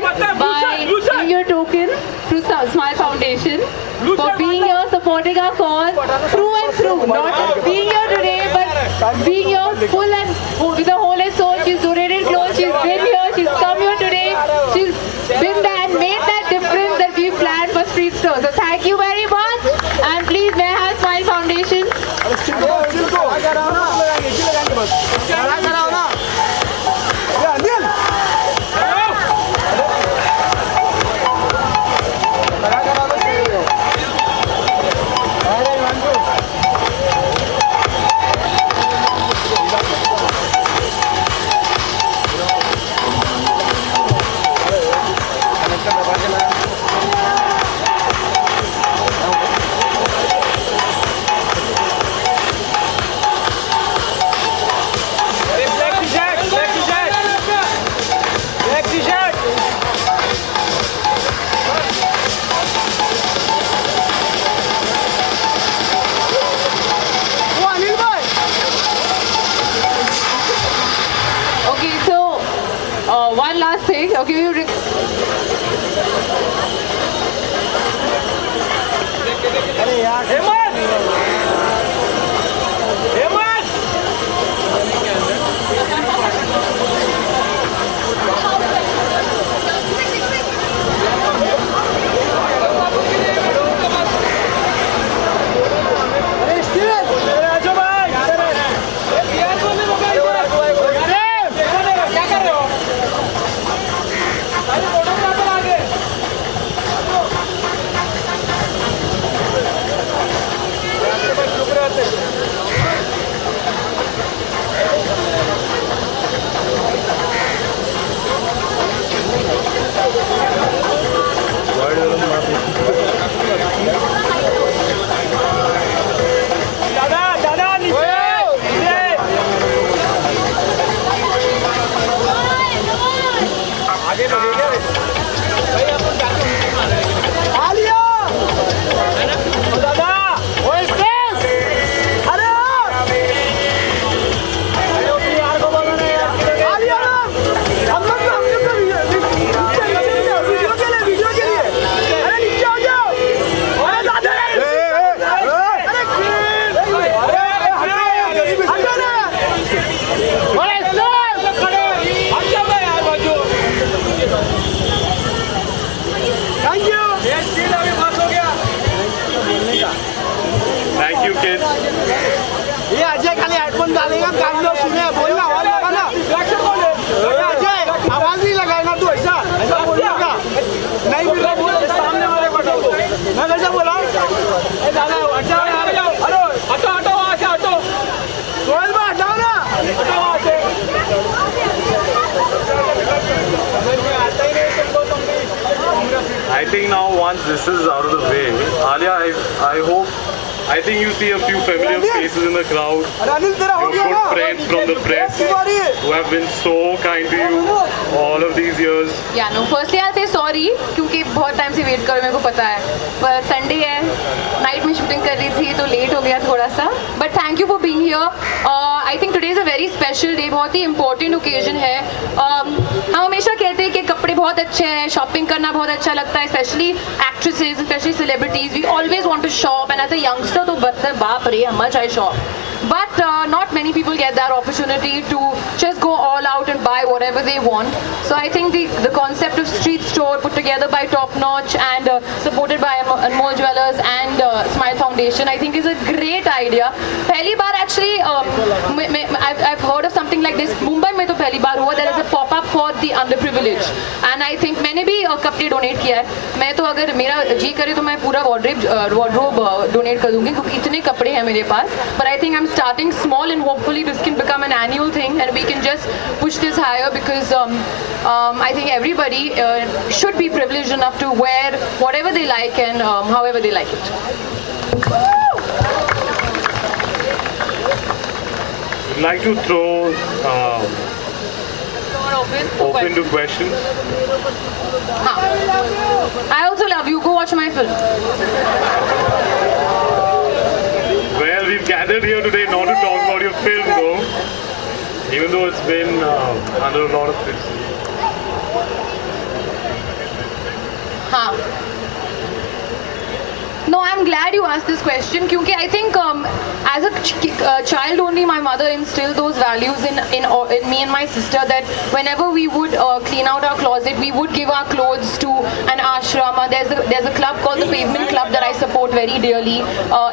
join by giving your token to Smile Foundation for being here, supporting our cause through and through. Not being here today, but being here full and with the whole and soul. She's donated clothes. She's been here. She's come here today. She's been there and made that difference that we planned for Street Store. So thank you very much. And please, may I have Smile Foundation? Okay, so one last thing. Okay, Thank you, kids. ये अजय खाली headphone डालेगा कान लोग सुने बोलना आवाज लगाना ये अजय आवाज नहीं लगाना तू ऐसा ऐसा बोलेगा नहीं बोला बोल सामने वाले को हटाओ मैं कैसे बोला ए दादा हटाओ यार अरे हटाओ हटाओ वहां से हटाओ सोहेल भाई हटाओ ना हटाओ वहां से I think now once this is out of the way, Alia, I hope, I think you see a few familiar faces in the crowd. Your good friends from the press who have been so kind to you all of these years. Yeah, no. Firstly, I'll say sorry क्योंकि बहुत time से wait कर मेरे को पता है. पर Sunday है, नाइट में शूटिंग कर रही थी तो लेट हो गया थोड़ा सा. But thank you for being here. I think today is a very special day. बहुत ही important occasion है. हम हमेशा कहते हैं कि कपड़े बहुत अच्छे हैं, शॉपिंग करना बहुत अच्छा लगता है, especially actresses, especially celebrities. We always want to shop, and as a youngster तो बाप रे how much I shop. But not many people get that opportunity to just go all out and buy whatever they want. So I think the concept of Street Store put together by Top Notch and supported by Anmol Jewellers and Smile Foundation, I think is a great idea. पहली बार actually I've heard of something like this. Mumbai में तो पहली बार हुआ. There is a pop-up for the underprivileged, and I think मैंने भी कपड़े donate किया है. मैं तो अगर मेरा जी करे तो मैं पूरा wardrobe डोनेट कर दूंगी क्योंकि इतने कपड़े हैं मेरे पास. But I think I'm starting small and hopefully this can become an annual thing and we can just push this higher because I think everybody should be privileged enough to wear whatever they like and however they like it. Would like to throw open to questions. I also love you. Go watch my film. Well, we've gathered here today not to talk about your film though, even though it's been under a lot of criticism. हाँ. No, I'm glad you asked this question because I think as a child only my mother instilled those values in me and my sister that whenever we would clean out our closet, we would give our clothes to an ashram. There's a club called the Pavement Club that I support very dearly.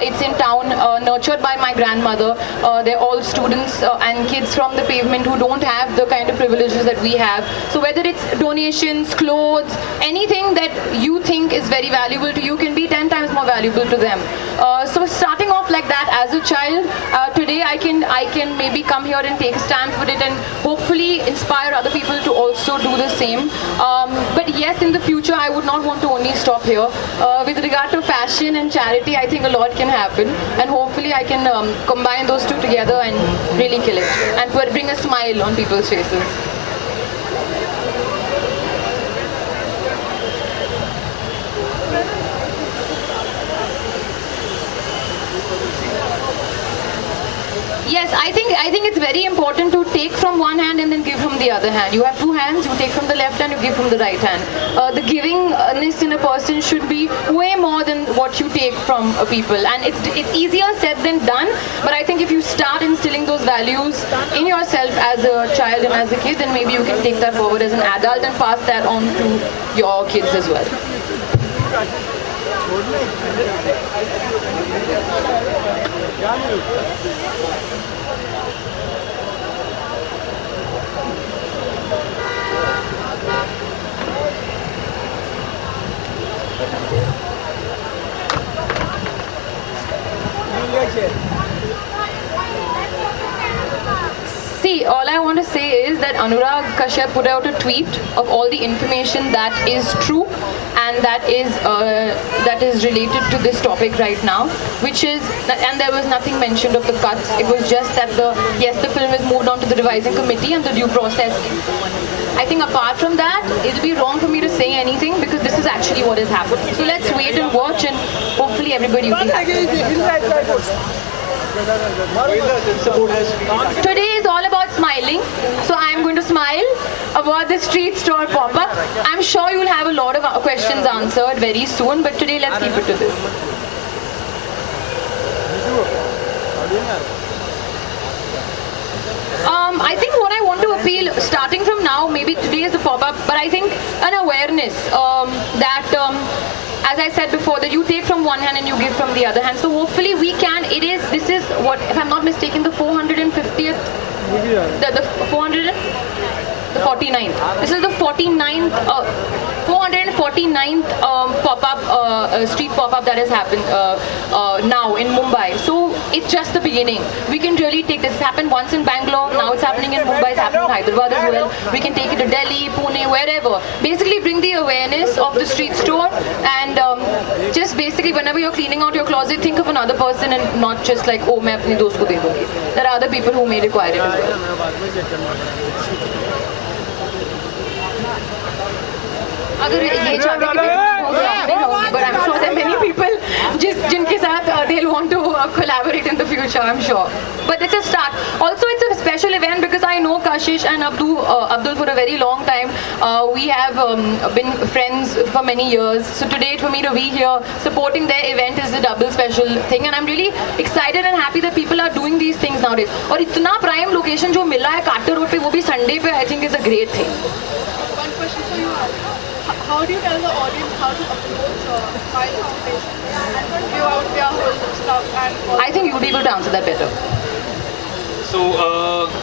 It's in town, nurtured by my grandmother. They're all students and kids from the pavement who don't have the kind of privileges that we have. So whether it's donations, clothes, anything that you think is very valuable to you can be 10 times more valuable to them. So starting off like that as a child, today I can maybe come here and take a stand for it and hopefully inspire other people to also do the same. But yes, in the future I would not want to only stop here. With regard to fashion and charity, I think a lot can happen, and hopefully I can combine those two together and really kill it and bring a smile on people's faces. Yes, I think it's very important to take from one hand and then give from the other hand. You have two hands, you take from the left hand, you give from the right hand. The givingness in a person should be way more than what you take from people, and it's easier said than done. But I think if you start instilling those values in yourself as a child and as a kid, then maybe you can take that forward as an adult and pass that on to your kids as well. See, all I want to say is that Anurag Kashyap put out a tweet of all the information that is true and that is related to this topic right now, which is, and there was nothing mentioned of the cuts. It was just that the film is moved on to the revising committee and the due process. I think apart from that, it'll be wrong for me to say anything because this is actually what has happened. So let's wait and watch, and hopefully everybody will be happy. Today is all about smiling, so I'm going to smile about the street store pop-up. I'm sure you'll have a lot of questions answered very soon, but today let's keep it to this. I think what I want to appeal, starting from now, maybe today is the pop-up, but I think an awareness that as I said before, that you take from one hand and you give from the other hand. So hopefully we can, this is what, if I'm not mistaken, the 450th, the 49th. This is the 449th pop-up, street pop-up that has happened now in Mumbai. So it's just the beginning. We can really take this. It's happened once in Bangalore, now it's happening in Mumbai, it's happening in Hyderabad as well. We can take it to Delhi, Pune, wherever. Basically bring the awareness of the street store, and just basically whenever you're cleaning out your closet, think of another person and not just like, oh, main apne dost ko de dungi. There are other people who may require it as well. अगर ये चाहते कि नहीं होगी, but I'm sure there are many people जिनके साथ they'll want to collaborate in the future, I'm sure. But it's a start. Also, it's a special event because I know Kashish and Abdul for a very long time. We have been friends for many years. So today, for me to be here supporting their event is a double special thing, and I'm really excited and happy that people are doing these things nowadays. और इतना prime location जो मिला है quarter road पे, वो भी Sunday पे, I think is a great thing. One question for you. How do you tell the audience how to approach Smile Foundation and give out their whole stuff? And I think you'll be able to answer that better. So,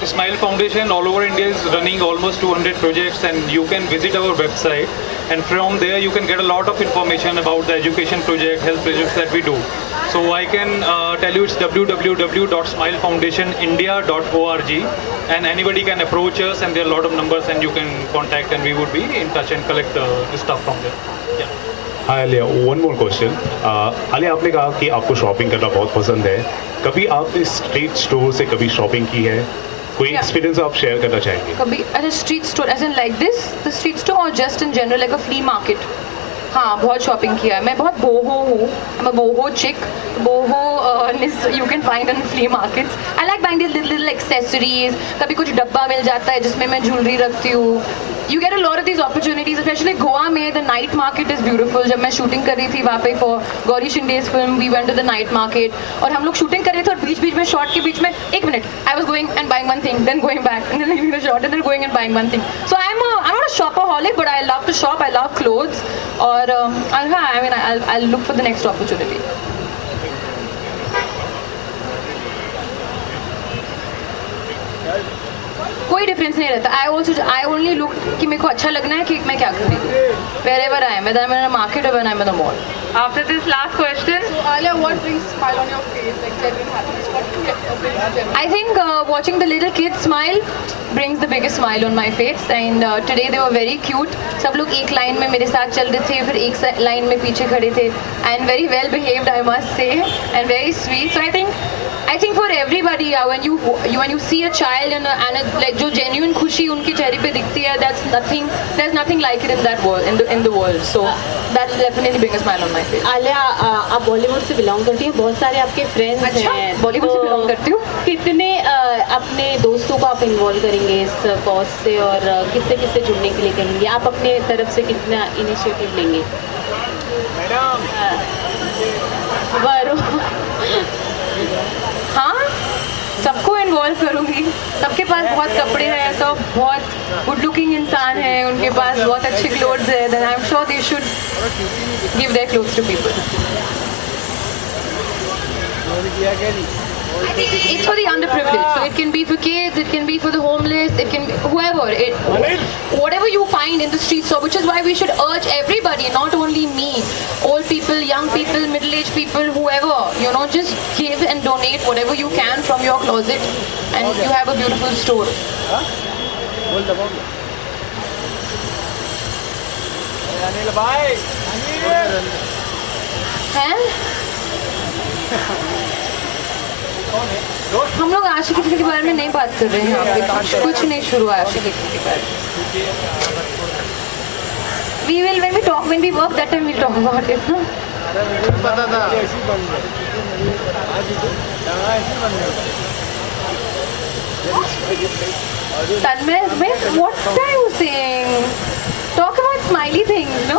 Smile Foundation all over India is running almost 200 projects, and you can visit our website, and from there you can get a lot of information about the education project, health projects that we do. So I can tell you it's www.smilefoundationindia.org, and anybody can approach us, and there are a lot of numbers and you can contact, and we would be in touch and collect the stuff from there. Yeah. Hi Alia, one more question. Alia, आपने कहा कि आपको shopping करना बहुत पसंद है. कभी आपने स्ट्रीट स्टोर से कभी शॉपिंग की है? कोई एक्सपीरियंस आप शेयर करना चाहेंगे? कभी at a street store, as in like this, the street store, or just in general like a flea market? हाँ, बहुत शॉपिंग किया है. मैं बहुत बोहो हूँ. I'm a boho chick. Boho you can find in flea markets. I like buying these little accessories. कभी कुछ डब्बा मिल जाता है जिसमें मैं ज्वेलरी रखती हूँ. You get a lot of these opportunities, especially Goa में में the night market is beautiful. जब मैं शूटिंग कर रही थी वहाँ पे for Gauri Shinde's film, we went to the night market और हम लोग शूटिंग कर रहे थे और बीच बीच में शॉट के बीच में एक minute I was going and buying one thing, then going back and then leaving the shot and then going and buying one thing. So I am not a shopaholic, but I love to shop, I love clothes. और हाँ, I mean I'll look for the next opportunity. कोई difference नहीं रहता. I only look कि मेरे को अच्छा लगना है कि मैं क्या खरीदूँ. Wherever I am, whether I'm in a market or when I'm in a mall. After this last question, So Alia, what brings smile on your face, like genuine happiness? What brings genuine? I think watching the little kids smile brings the biggest smile on my face. And today they were very cute. सब लोग एक line में मेरे साथ चल रहे थे, फिर एक लाइन में पीछे खड़े थे. And very well behaved, I must say, and very sweet. So I think for everybody, when you see a child and like जो genuine खुशी उनके चेहरे पे दिखती है, there's nothing like it in that world, in the world. So that will definitely bring a smile on my face. Alia, आप बॉलीवुड से belong करती हैं, बहुत सारे आपके फ्रेंड्स अच्छा, हैं. बॉलीवुड से belong करती हूँ. कितने अपने दोस्तों को आप इन्वॉल्व करेंगे इस कॉज से और किससे किससे जुड़ने के लिए कहेंगे? आप अपने तरफ से कितना इनिशिएटिव लेंगे? मैडम हाँ, सबको इन्वॉल्व करूँगी. सबके पास बहुत कपड़े हैं, सब बहुत गुड लुकिंग इंसान हैं, उनके पास बहुत अच्छे क्लोथ्स हैं. Then I am sure they should give their clothes to people. It's for the underprivileged. So it can be for kids, it can be for the homeless, it can be whoever. Whatever you find in the streets. So which is why we should urge everybody, not only me, old people, young people, middle-aged people, whoever. Just give and donate whatever you can from your closet, and you have a beautiful store. Anil भाई, हैं? हम लोग आशिकी film के बारे में नहीं बात कर रहे हैं यहाँ पे. कुछ नहीं शुरू है आशिकी फिल्म के बारे में. We will when we work that time we'll talk about it. No? पता था. Tanmay, what are you saying? Talk about smiley things, no?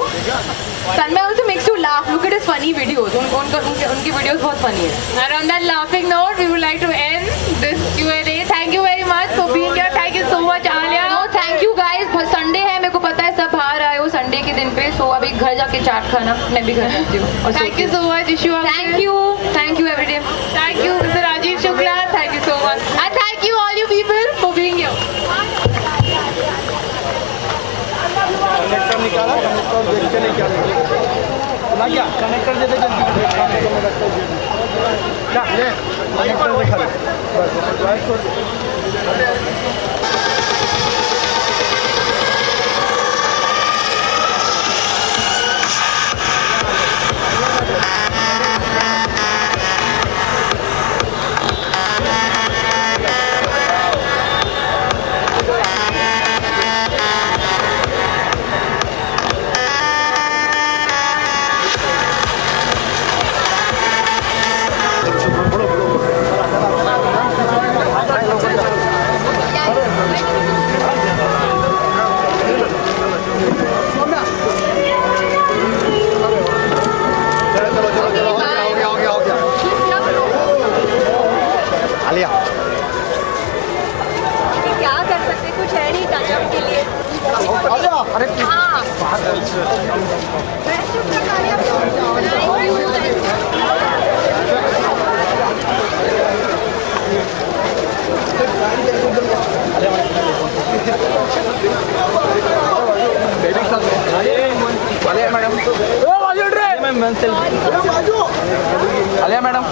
Tanmay also makes you laugh. Look at his funny videos. उनकी videos बहुत funny है. And on that laughing note, we would like to end this Q&A. Thank you very much for being here. Thank you so much, Alia. No, thank you guys. Sunday है, मेरे को पता है सब बाहर आए हो संडे के दिन पे. So अभी घर जाके चाट खाना. मैं भी घर जाती हूँ. Thank you so much, Ishu. Thank you every day. Thank you, Mr. Rajiv Shukla. Thank you so much. And thank you all you people for being here. Connector निकाला, कनेक्टर देखते नहीं क्या ना क्या कनेक्टर दे दे जल्दी. क्या ले कनेक्टर दिखा दे बस ड्राइव कर. आलिया क्या कर सकते, कुछ है नहीं टचअप के लिए. अरे Alia madam, Alia madam.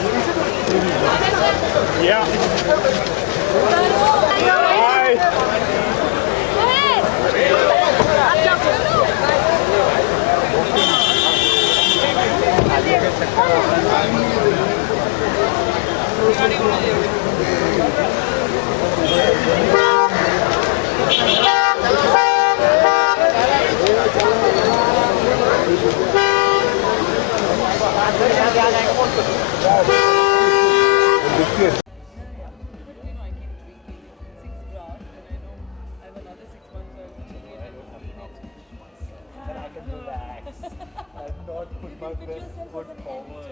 put forward